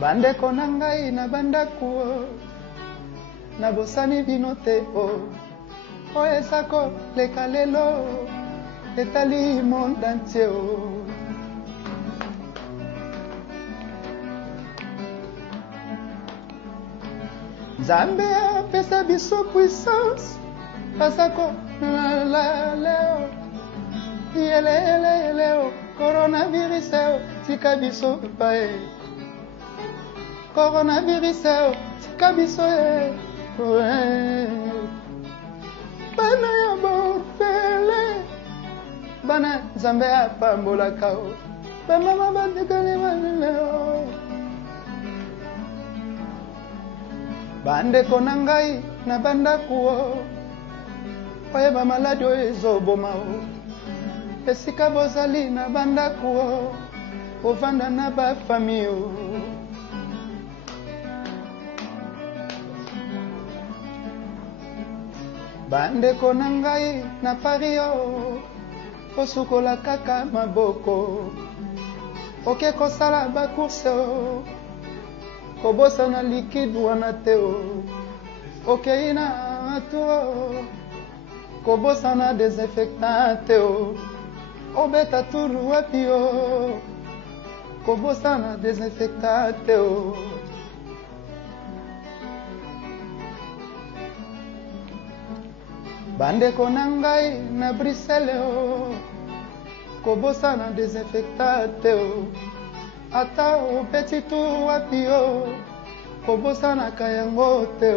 Bandeko na ngai na bandako na bosani bino te o esako leka lelo etali monde entier Nzambe apesa biso puissance pasako la leo yele coronavirus tika biso pae coronavirus tika biso bana ya bofele bana Nzambe apambola kao bamama bandekane maneleo bandeko na ngai na bandako oyeba maladi oyo ezoboma esika bozali na bandako ovanda na bafami bandeko na ngai na Paris osukola kaka maboko oke kosala bakurse kobosana liquide wana te okei na tour kobosana desinfectant te obeta turu wapi kobosana desinfectant te bandeko na ngai na Bruxelles kobosana desinfectant te ata opeti tu wapi kobosana kayango te